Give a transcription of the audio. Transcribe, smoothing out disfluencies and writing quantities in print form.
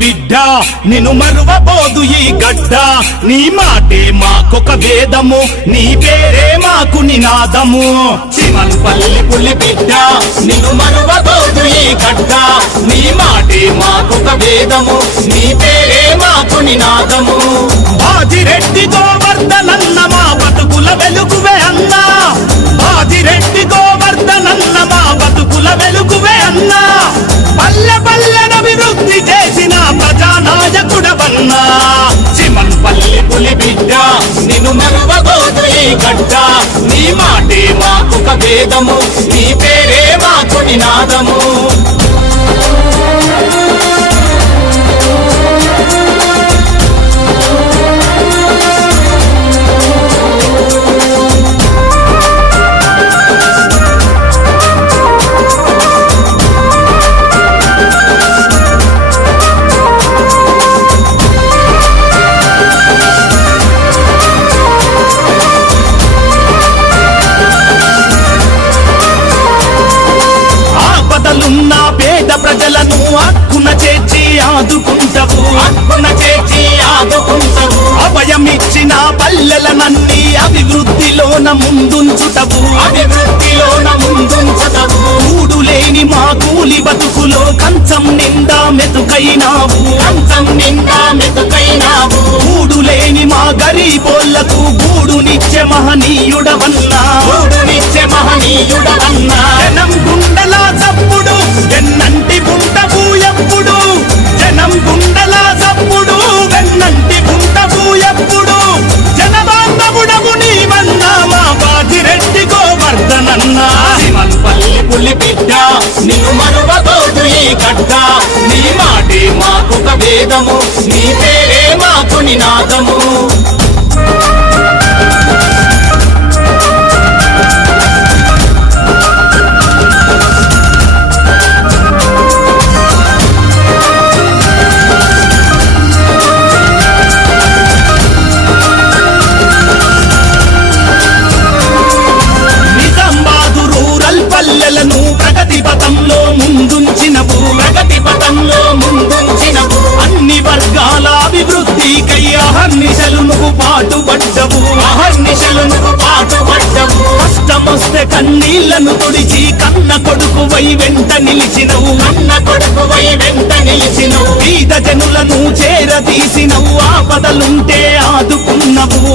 బిడ్డ నిన్ను మరువబోదు ఈ గడ్డ నీ మాటే మాకొక వేదము నీ పేరే మాకు నినాదము చిమన్పల్లి పులి బిడ్డ నిన్ను మరువబోదు ఈ గడ్డ నీ మాటే మాకొక వేదము నీ పేరే మాకు నినాదము ఆదిరెడ్డి గోవర్ధనన్న మా బతుకుల వెలుగువే అన్నా ఆదిరెడ్డి గోవర్ధనన్న మా బతుకుల వెలుగువే అన్నా పల్లె పల్లెన అభివృద్ధి చేసిన ప్రజానాయకుడవన్నా చిమన్పల్లి పులి బిడ్డ నిన్ను మరువబోదు ఈ గడ్డ నీ మాటే మాకొక వేదము నీ పేరే మాకు నినాదము ప్రజలను హక్కున చేర్చి ఆదుకుంటావు అభయమిచ్చిన పల్లెలనన్నీ అభివృద్ధిలోన ముందుంచుటవు కూడు లేని మా కూలి బతుకులో కంచం నిండా మెతుకైనావు కూడు లేని మా గరీబోళ్లకు గూడునిచ్చే మహనీయుడవన్నా జనం గుండెలా చప్పుడు వెన్నంటి గుంటవు ఎప్పుడు జనం గుండెలా చప్పుడు వెన్నంటి గుంటవు ఎప్పుడు జనబాంధవుడవు నీవన్నా మా బాజిరెడ్డి గోవర్ధనన్నా చిమన్పల్లి పులి బిడ్డ నిన్ను మరువబోదు ఈ గడ్డ నీ మాటే మాకొక వేదము నీ పేరే మాకు నినాదము ప్రగతి పథంలో ముందుంచినవు అన్ని వర్గాల అభివృద్ధికై అహర్నిశలు నువ్వు పాటుపడ్డవు కష్టమొస్తే కన్నీళ్లను తుడిచి కన్న కొడుకువై వెంట నిలిచినవు పేద జనులను చేరదీసినవు ఆపదలుంటే ఆదుకున్నవు